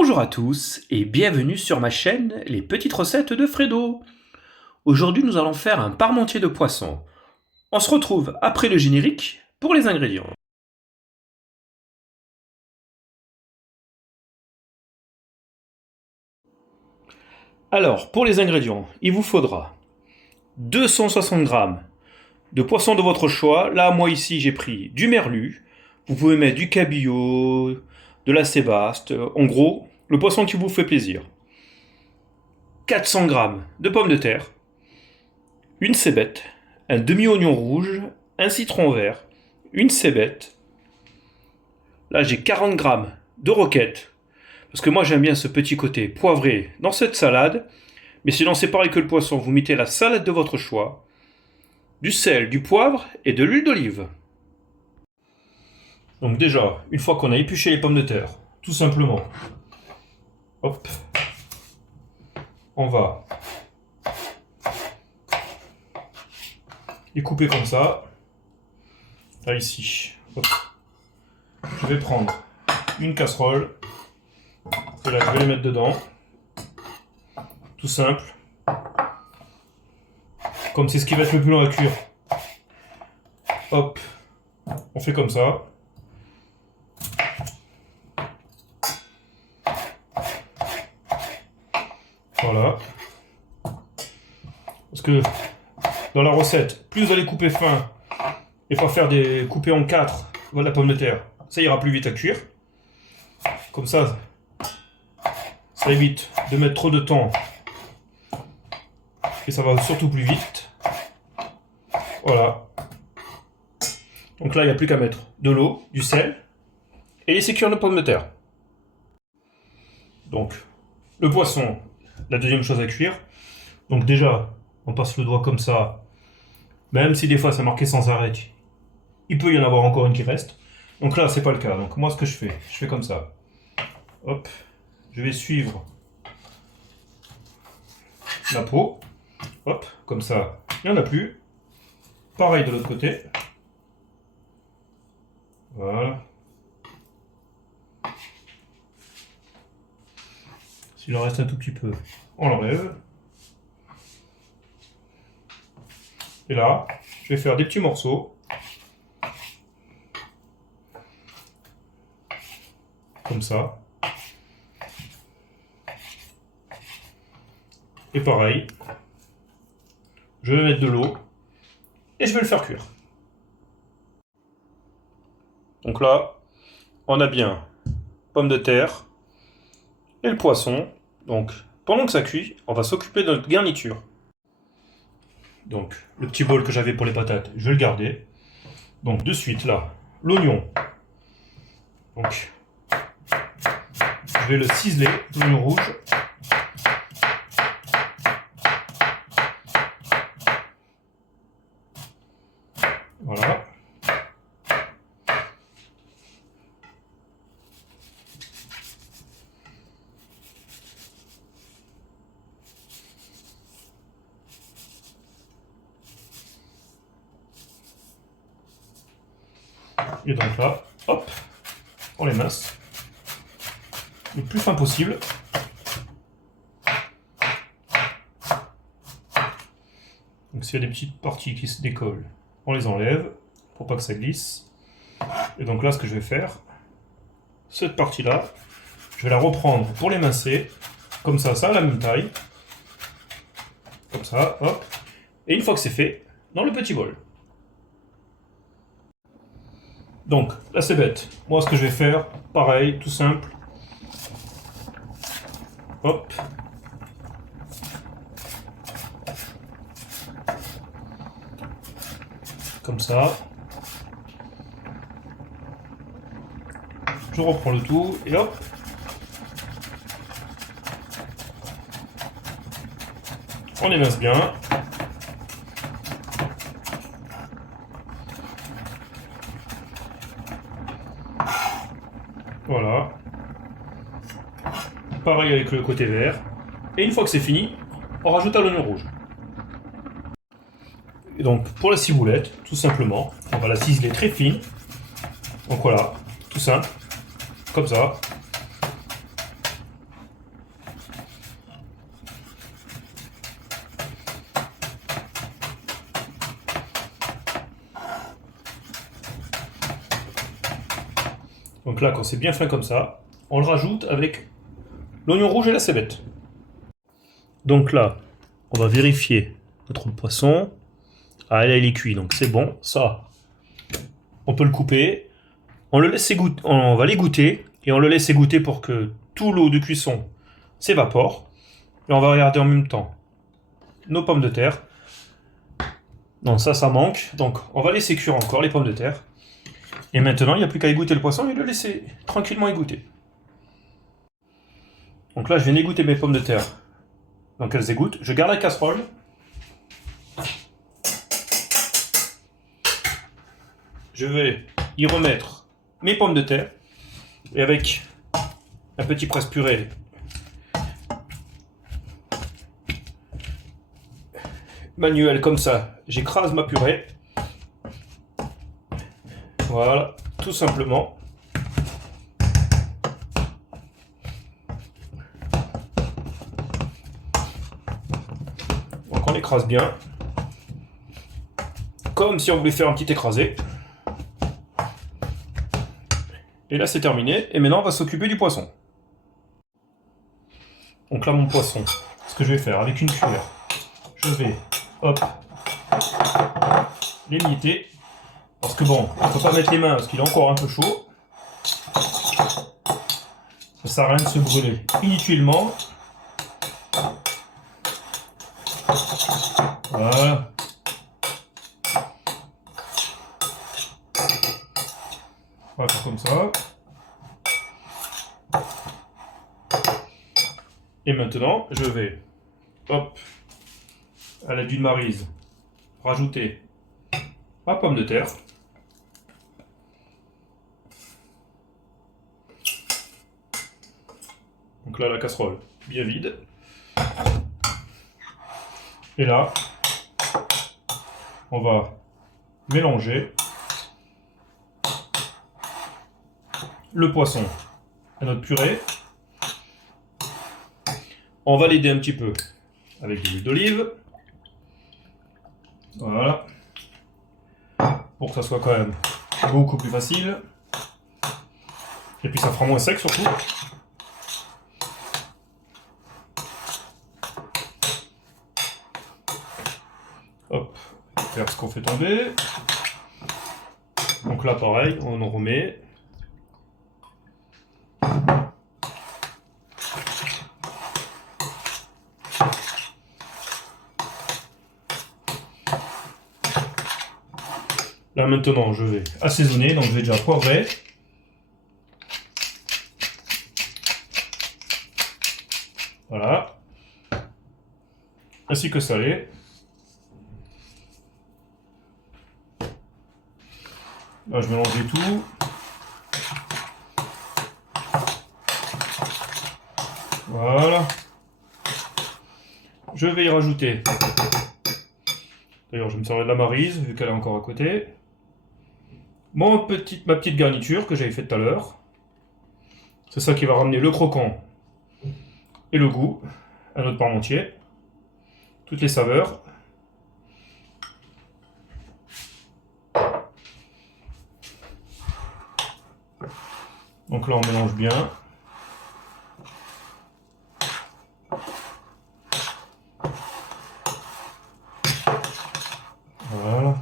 Bonjour à tous et bienvenue sur ma chaîne Les Petites Recettes de Fredo. Aujourd'hui nous allons faire un parmentier de poisson. On se retrouve après le générique pour les ingrédients. Alors pour les ingrédients, il vous faudra 260 g de poisson de votre choix. Là moi ici j'ai pris du merlu. Vous pouvez mettre du cabillaud, de la sébaste, en gros le poisson qui vous fait plaisir. 400 g de pommes de terre, une cébette, un demi-oignon rouge, un citron vert, une cébette. Là j'ai 40 g de roquette, parce que moi j'aime bien ce petit côté poivré dans cette salade. Mais sinon c'est pareil que le poisson, vous mettez la salade de votre choix, du sel, du poivre et de l'huile d'olive. Donc déjà, une fois qu'on a épluché les pommes de terre, tout simplement, hop, on va les couper comme ça. Là ici, hop. Je vais prendre une casserole et là je vais les mettre dedans. Tout simple. Comme c'est ce qui va être le plus long à cuire. Hop, on fait comme ça. Voilà. Parce que dans la recette, plus vous allez couper fin et pas faire des coupés en 4 de la pomme de terre, ça ira plus vite à cuire. Comme ça évite de mettre trop de temps et ça va surtout plus vite. Voilà. Donc là, il n'y a plus qu'à mettre de l'eau, du sel et laisser cuire nos pommes de terre. Donc, le poisson, la deuxième chose à cuire. Donc déjà, on passe le doigt comme ça. Même si des fois c'est marqué sans arrêt, il peut y en avoir encore une qui reste. Donc là, c'est pas le cas. Donc moi, ce que je fais comme ça. Hop, je vais suivre la peau. Hop, comme ça, il n'y en a plus. Pareil de l'autre côté. Voilà. S'il en reste un tout petit peu, on l'enlève. Et là, je vais faire des petits morceaux. Comme ça. Et pareil, je vais mettre de l'eau et je vais le faire cuire. Donc là, on a bien pommes de terre et le poisson. Donc, pendant que ça cuit, on va s'occuper de notre garniture. Donc, le petit bol que j'avais pour les patates, je vais le garder. Donc, de suite, là, l'oignon. Donc, je vais le ciseler, l'oignon rouge. Voilà. Et donc là, hop, on les masse le plus fin possible. Donc s'il y a des petites parties qui se décollent, on les enlève pour pas que ça glisse. Et donc là, ce que je vais faire, cette partie-là, je vais la reprendre pour l'émincer. Comme ça a la même taille. Comme ça, hop. Et une fois que c'est fait, dans le petit bol. Donc, là c'est bête. Moi, ce que je vais faire, pareil, tout simple. Hop. Comme ça. Je reprends le tout et hop. On émince bien. Voilà. Pareil avec le côté vert. Et une fois que c'est fini, on rajoute à l'oignon rouge. Et donc pour la ciboulette, tout simplement, on va la ciseler très fine. Donc voilà, tout simple, comme ça. Donc là, quand c'est bien fin comme ça, on le rajoute avec l'oignon rouge et la cébette. Donc là, on va vérifier notre poisson. Ah, là, il est cuit, donc c'est bon. Ça, on peut le couper. On le laisse égoutter, on va l'égoutter et on le laisse égoutter pour que tout l'eau de cuisson s'évapore. Et on va regarder en même temps nos pommes de terre. Non, ça manque. Donc, on va laisser cuire encore les pommes de terre. Et maintenant, il n'y a plus qu'à égoutter le poisson et le laisser tranquillement égoutter. Donc là, je viens d'égoutter mes pommes de terre. Donc elles égouttent. Je garde la casserole. Je vais y remettre mes pommes de terre. Et avec un petit presse-purée manuel comme ça, j'écrase ma purée. Voilà, tout simplement. Donc on écrase bien. Comme si on voulait faire un petit écrasé. Et là c'est terminé. Et maintenant on va s'occuper du poisson. Donc là mon poisson, ce que je vais faire avec une cuillère, je vais, hop, l'émietter. Parce que bon, on ne peut pas mettre les mains parce qu'il est encore un peu chaud. Ça sert à rien de se brûler inutilement. Voilà. On va faire comme ça. Et maintenant, je vais, hop, à l'aide d'une maryse, rajouter ma pomme de terre. Donc là, la casserole bien vide. Et là, on va mélanger le poisson à notre purée. On va l'aider un petit peu avec de l'huile d'olive. Voilà. Pour que ça soit quand même beaucoup plus facile. Et puis ça fera moins sec surtout. Hop, faire ce qu'on fait tomber. Donc là pareil, on en remet. Là maintenant je vais assaisonner, donc je vais déjà poivrer. Voilà. Ainsi que salé. Là je mélange tout. Voilà. Je vais y rajouter. D'ailleurs je me servir de la maryse vu qu'elle est encore à côté. Ma petite garniture que j'avais faite tout à l'heure. C'est ça qui va ramener le croquant et le goût à notre parmentier. Toutes les saveurs. Donc là on mélange bien. Voilà.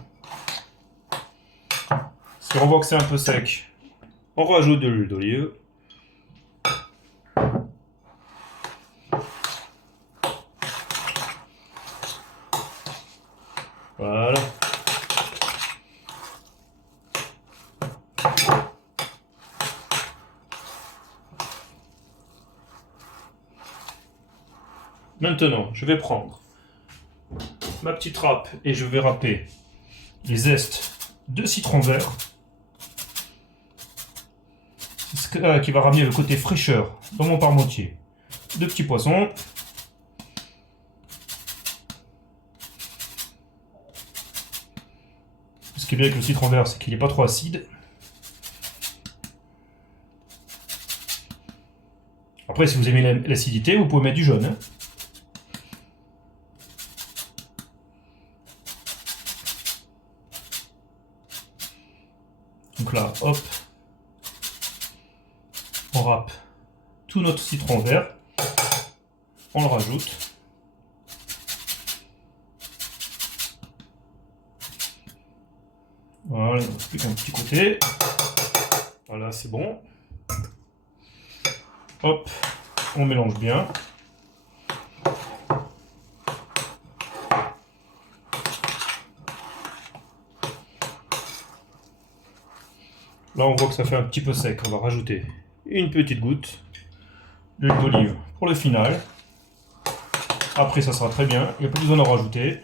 Si on voit que c'est un peu sec, on rajoute de l'huile d'olive. Voilà. Maintenant, je vais prendre ma petite râpe et je vais râper les zestes de citron vert. C'est ce qui va ramener le côté fraîcheur dans mon parmentier de petits poissons. Ce qui est bien avec le citron vert, c'est qu'il n'est pas trop acide. Après, si vous aimez l'acidité, vous pouvez mettre du jaune. Hein. Donc là, hop. on râpe tout notre citron vert, on le rajoute. Voilà, il ne reste plus qu'un petit côté. Voilà, c'est bon. Hop, on mélange bien. Là, on voit que ça fait un petit peu sec. On va rajouter une petite goutte d'huile d'olive pour le final. Après, ça sera très bien. Il n'y a plus besoin d'en rajouter.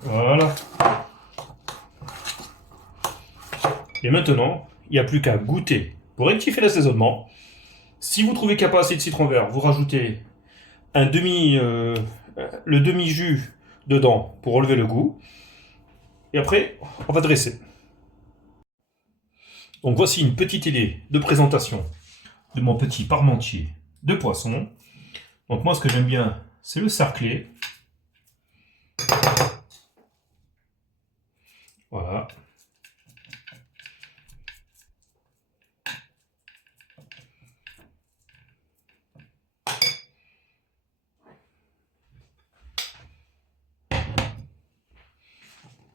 Voilà. Et maintenant, il n'y a plus qu'à goûter. Pour rectifier l'assaisonnement, si vous trouvez qu'il n'y a pas assez de citron vert, vous rajoutez le demi-jus dedans pour relever le goût. Et après, on va dresser. Donc voici une petite idée de présentation de mon petit parmentier de poisson. Donc moi, ce que j'aime bien, c'est le cerclé. Voilà.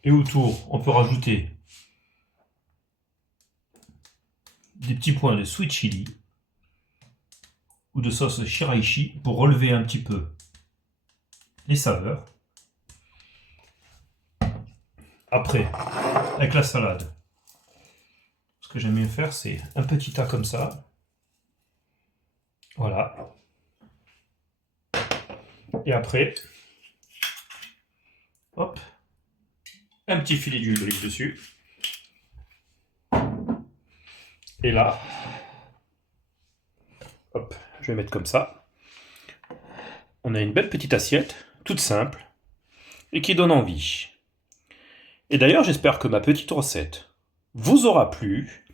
Et autour, on peut rajouter des petits points de sweet chili ou de sauce shiraishi pour relever un petit peu les saveurs. Après, avec la salade, ce que j'aime bien faire, c'est un petit tas comme ça. Voilà. Et après, hop, un petit filet d'huile d'olive dessus. Et là, hop, je vais mettre comme ça. On a une belle petite assiette, toute simple, et qui donne envie. Et d'ailleurs, j'espère que ma petite recette vous aura plu.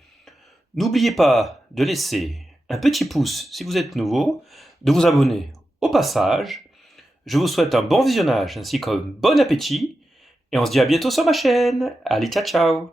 N'oubliez pas de laisser un petit pouce si vous êtes nouveau, de vous abonner au passage. Je vous souhaite un bon visionnage ainsi qu'un bon appétit. Et on se dit à bientôt sur ma chaîne. Allez, ciao ciao!